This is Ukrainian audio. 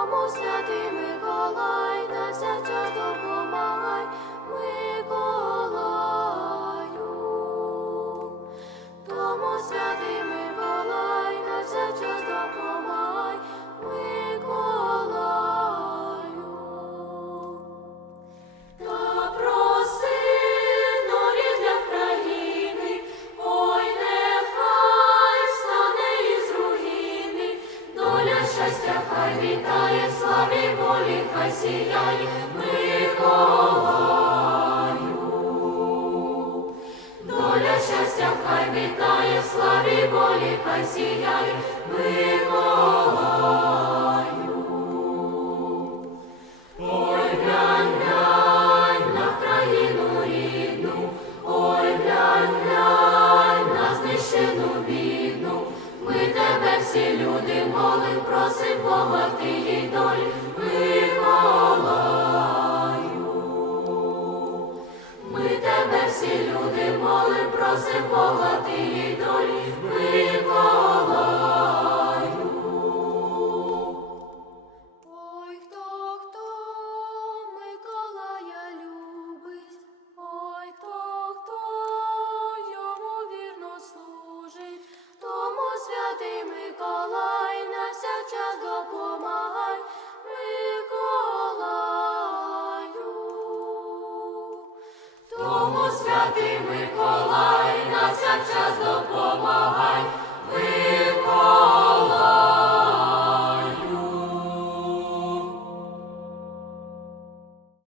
Святий Миколай, та вся щастя хай вітає, славі волі хай сіяє, Миколаю. Доля щастя хай вітає, славі волі хай сіяє, Миколаю. Ми тебе всі люди молим, просим Бога ти їй долі, Миколаю. Ми тебе всі люди молим, просим Бога. святий Миколай, на всячас допомагай Миколаю, тому святий Миколай, на всячас допомагай.